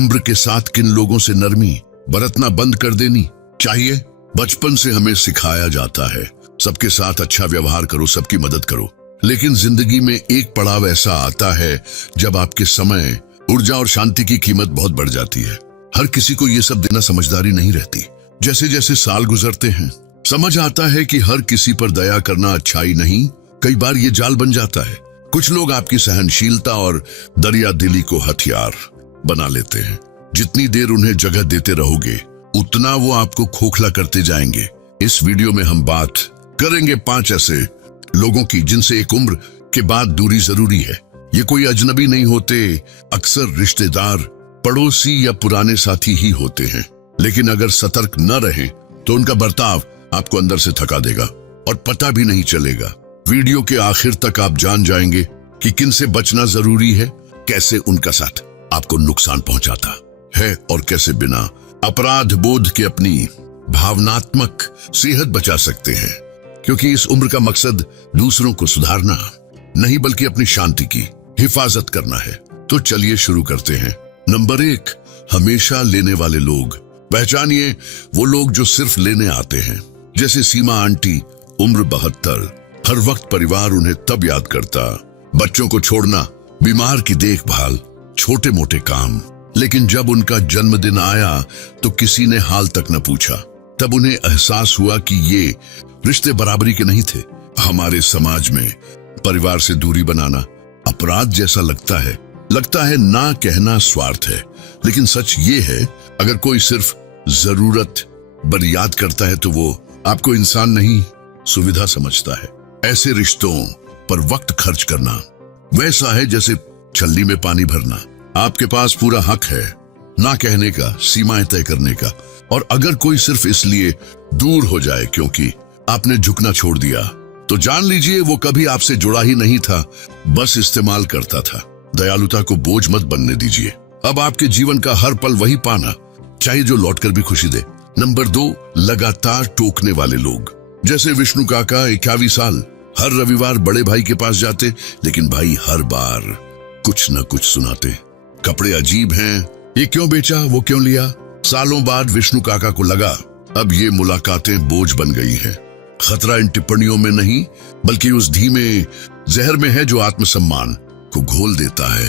उम्र के साथ किन लोगों से नरमी बरतना बंद कर देनी चाहिए। बचपन से हमें सिखाया जाता है सबके साथ अच्छा व्यवहार करो, सबकी मदद करो। लेकिन जिंदगी में एक पड़ाव ऐसा आता है जब आपके समय, ऊर्जा और शांति की कीमत बहुत बढ़ जाती है। हर किसी को ये सब देना समझदारी नहीं रहती। जैसे जैसे साल गुजरते हैं समझ आता है कि हर किसी पर दया करना अच्छाई नहीं, कई बार ये जाल बन जाता है। कुछ लोग आपकी सहनशीलता और दरिया दिली को हथियार बना लेते हैं। जितनी देर उन्हें जगह देते रहोगे उतना वो आपको खोखला करते जाएंगे। इस वीडियो में हम बात करेंगे 5 ऐसे लोगों की जिनसे एक उम्र के बाद दूरी जरूरी है। ये कोई अजनबी नहीं होते, अक्सर रिश्तेदार, पड़ोसी या पुराने साथी ही होते हैं। लेकिन अगर सतर्क न रहे तो उनका बर्ताव आपको अंदर से थका देगा और पता भी नहीं चलेगा। वीडियो के आखिर तक आप जान जाएंगे कि किन से बचना जरूरी है, कैसे उनका साथ आपको नुकसान पहुंचाता है और कैसे बिना अपराध बोध के अपनी भावनात्मक सेहत बचा सकते हैं। क्योंकि इस उम्र का मकसद दूसरों को सुधारना नहीं बल्कि अपनी शांति की हिफाजत करना है। तो चलिए शुरू करते हैं। नंबर 1, हमेशा लेने वाले लोग। पहचानिए वो लोग जो सिर्फ लेने आते हैं। जैसे सीमा आंटी, उम्र 72, हर वक्त परिवार उन्हें तब याद करता। बच्चों को छोड़ना, बीमार की देखभाल, छोटे मोटे काम। लेकिन जब उनका जन्मदिन आया तो किसी ने हाल तक न पूछा। तब उन्हें एहसास हुआ कि ये रिश्ते बराबरी के नहीं थे। हमारे समाज में परिवार से दूरी बनाना अपराध जैसा लगता है ना कहना स्वार्थ है। लेकिन सच ये है, अगर कोई सिर्फ जरूरत भर याद करता है तो वो आपको इंसान नहीं सुविधा समझता है। ऐसे रिश्तों पर वक्त खर्च करना वैसा है जैसे छल्ली में पानी भरना। आपके पास पूरा हक है ना कहने का, सीमाएं तय करने का। और अगर कोई सिर्फ इसलिए दूर हो जाए क्योंकि आपने झुकना छोड़ दिया तो जान लीजिए वो कभी आपसे जुड़ा ही नहीं था, बस इस्तेमाल करता था। दयालुता को बोझ मत बनने दीजिए। अब आपके जीवन का हर पल वही पाना चाहिए जो लौटकर भी खुशी दे। नंबर 2, लगातार टोकने वाले लोग। जैसे विष्णु काका, 81 साल, हर रविवार बड़े भाई के पास जाते, लेकिन भाई हर बार कुछ न कुछ सुनाते। कपड़े अजीब हैं, ये क्यों बेचा, वो क्यों लिया। सालों बाद विष्णु काका को लगा अब ये मुलाकातें बोझ बन गई हैं। खतरा इन टिप्पणियों में नहीं बल्कि उस धीमे जहर में है जो आत्मसम्मान को घोल देता है।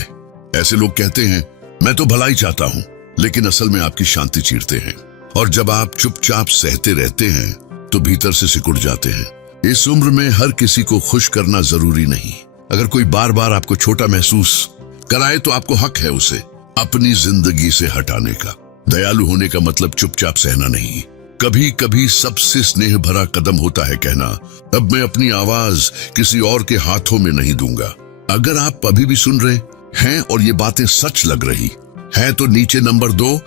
ऐसे लोग कहते हैं मैं तो भलाई चाहता हूं, लेकिन असल में आपकी शांति चीरते हैं। और जब आप चुपचाप सहते रहते हैं तो भीतर से सिकुड़ जाते हैं। इस उम्र में हर किसी को खुश करना जरूरी नहीं। अगर कोई बार बार आपको छोटा महसूस कराए तो आपको हक है उसे अपनी जिंदगी से हटाने का। दयालु होने का मतलब चुपचाप सहना नहीं। कभी कभी सबसे स्नेह भरा कदम होता है कहना अब मैं अपनी आवाज किसी और के हाथों में नहीं दूंगा। अगर आप अभी भी सुन रहे हैं और ये बातें सच लग रही हैं तो नीचे नंबर 2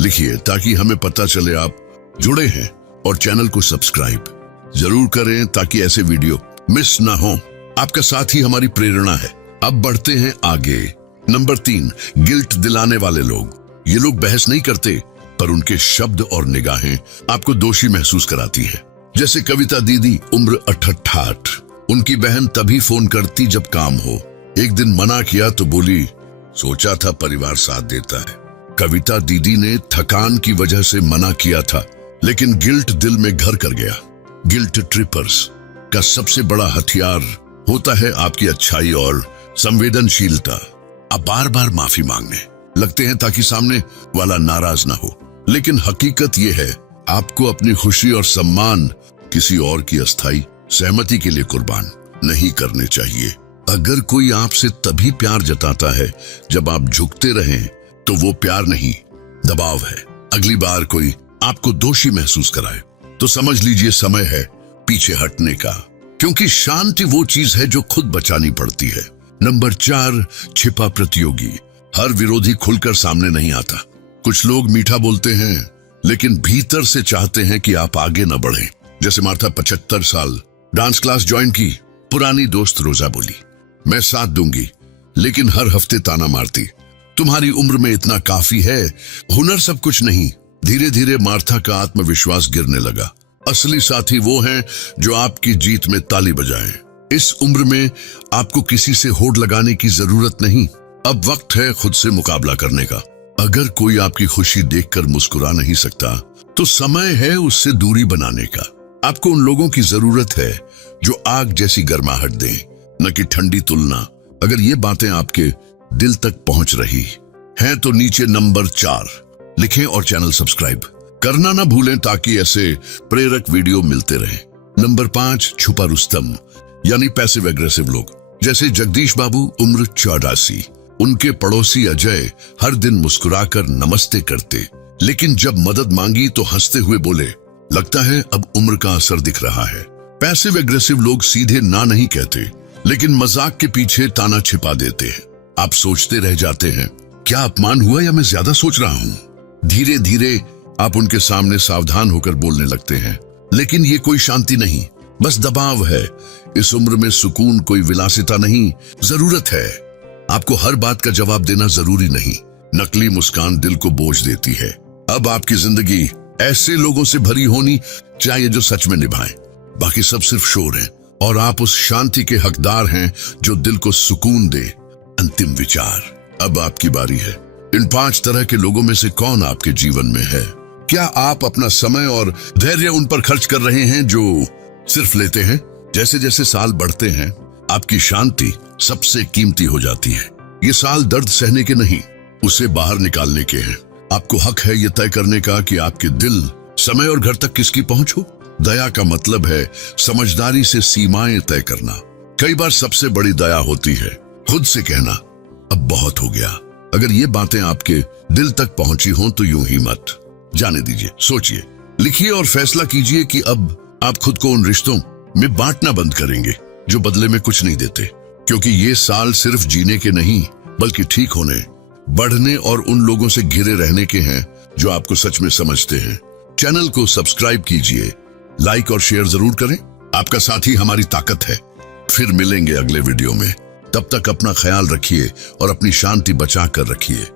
लिखिए ताकि हमें पता चले आप जुड़े हैं। और चैनल को सब्सक्राइब जरूर करें ताकि ऐसे वीडियो मिस ना हो। आपका साथ ही हमारी प्रेरणा है। अब बढ़ते हैं आगे। नंबर 3, गिल्ट दिलाने वाले लोग। ये लोग बहस नहीं करते पर उनके शब्द और निगाहें आपको दोषी महसूस कराती है। जैसे कविता दीदी, उम्र 68, उनकी बहन तभी फोन करती जब काम हो। एक दिन मना किया तो बोली सोचा था परिवार साथ देता है। कविता दीदी ने थकान की वजह से मना किया था, लेकिन गिल्ट दिल में घर कर गया। गिल्ट ट्रिपर्स का सबसे बड़ा हथियार होता है आपकी अच्छाई और संवेदनशीलता। आप बार बार माफी मांगने लगते हैं ताकि सामने वाला नाराज ना हो, लेकिन हकीकत यह है आपको अपनी खुशी और सम्मान किसी और की अस्थायी सहमति के लिए कुर्बान नहीं करने चाहिए। अगर कोई आपसे तभी प्यार जताता है जब आप झुकते रहें तो वो प्यार नहीं, दबाव है। अगली बार कोई आपको दोषी महसूस कराए तो समझ लीजिए समय है पीछे हटने का, क्योंकि शांति वो चीज है जो खुद बचानी पड़ती है। नंबर 4, छिपा प्रतियोगी। हर विरोधी खुलकर सामने नहीं आता। कुछ लोग मीठा बोलते हैं लेकिन भीतर से चाहते हैं कि आप आगे न बढ़ें। जैसे मार्था, 75 साल, डांस क्लास ज्वाइन की। पुरानी दोस्त रोजा बोली मैं साथ दूंगी, लेकिन हर हफ्ते ताना मारती तुम्हारी उम्र में इतना काफी है, हुनर सब कुछ नहीं। धीरे धीरे मार्था का आत्मविश्वास गिरने लगा। असली साथी वो हैं जो आपकी जीत में ताली बजाएं। इस उम्र में आपको किसी से होड़ लगाने की जरूरत नहीं। अब वक्त है खुद से मुकाबला करने का। अगर कोई आपकी खुशी देखकर मुस्कुरा नहीं सकता तो समय है उससे दूरी बनाने का। आपको उन लोगों की जरूरत है जो आग जैसी गर्माहट दें, न कि ठंडी तुलना। अगर ये बातें आपके दिल तक पहुंच रही हैं तो नीचे नंबर 4 लिखें और चैनल सब्सक्राइब करना ना भूलें ताकि ऐसे प्रेरक वीडियो मिलते रहें। नंबर 5, छुपा रुस्तम यानी पैसिव एग्रेसिव लोग। जैसे जगदीश बाबू, उम्र 84। उनके पड़ोसी अजय हर दिन मुस्कुराकर नमस्ते करते, लेकिन जब मदद मांगी तो हंसते हुए बोले, लगता है अब उम्र का असर दिख रहा है। पैसिव एग्रेसिव लोग सीधे ना नहीं कहते, लेकिन मजाक के पीछे ताना छिपा देते हैं। आप सोचते रह जाते हैं, क्या अपमान हुआ या मैं ज्यादा सोच रहा हूँ। धीरे धीरे आप उनके सामने सावधान होकर बोलने लगते हैं, लेकिन ये कोई शांति नहीं, बस दबाव है। इस उम्र में सुकून कोई विलासिता नहीं, जरूरत है। आपको हर बात का जवाब देना जरूरी नहीं। नकली मुस्कान दिल को बोझ देती है। अब आपकी जिंदगी ऐसे लोगों से भरी होनी चाहिए जो सच में निभाएं, बाकी सब सिर्फ शोर है, और आप उस शांति के हकदार हैं जो दिल को सुकून दे। अंतिम विचार, अब आपकी बारी है। इन 5 तरह के लोगों में से कौन आपके जीवन में है? क्या आप अपना समय और धैर्य उन पर खर्च कर रहे हैं जो सिर्फ लेते हैं? जैसे जैसे साल बढ़ते हैं आपकी शांति सबसे कीमती हो जाती है। ये साल दर्द सहने के नहीं, उसे बाहर निकालने के हैं। आपको हक है ये तय करने का कि आपके दिल, समय और घर तक किसकी पहुंच हो। दया का मतलब है समझदारी से सीमाएं तय करना। कई बार सबसे बड़ी दया होती है खुद से कहना, अब बहुत हो गया। अगर ये बातें आपके दिल तक पहुंची हों तो यूं ही मत जाने दीजिए, सोचिए, लिखिए और फैसला कीजिए कि अब आप खुद को उन रिश्तों में बांटना बंद करेंगे जो बदले में कुछ नहीं देते। क्योंकि ये साल सिर्फ जीने के नहीं, बल्कि ठीक होने, बढ़ने और उन लोगों से घिरे रहने के हैं जो आपको सच में समझते हैं। चैनल को सब्सक्राइब कीजिए, लाइक और शेयर जरूर करें। आपका साथ ही हमारी ताकत है। फिर मिलेंगे अगले वीडियो में। तब तक अपना ख्याल रखिए और अपनी शांति बचा कर रखिए।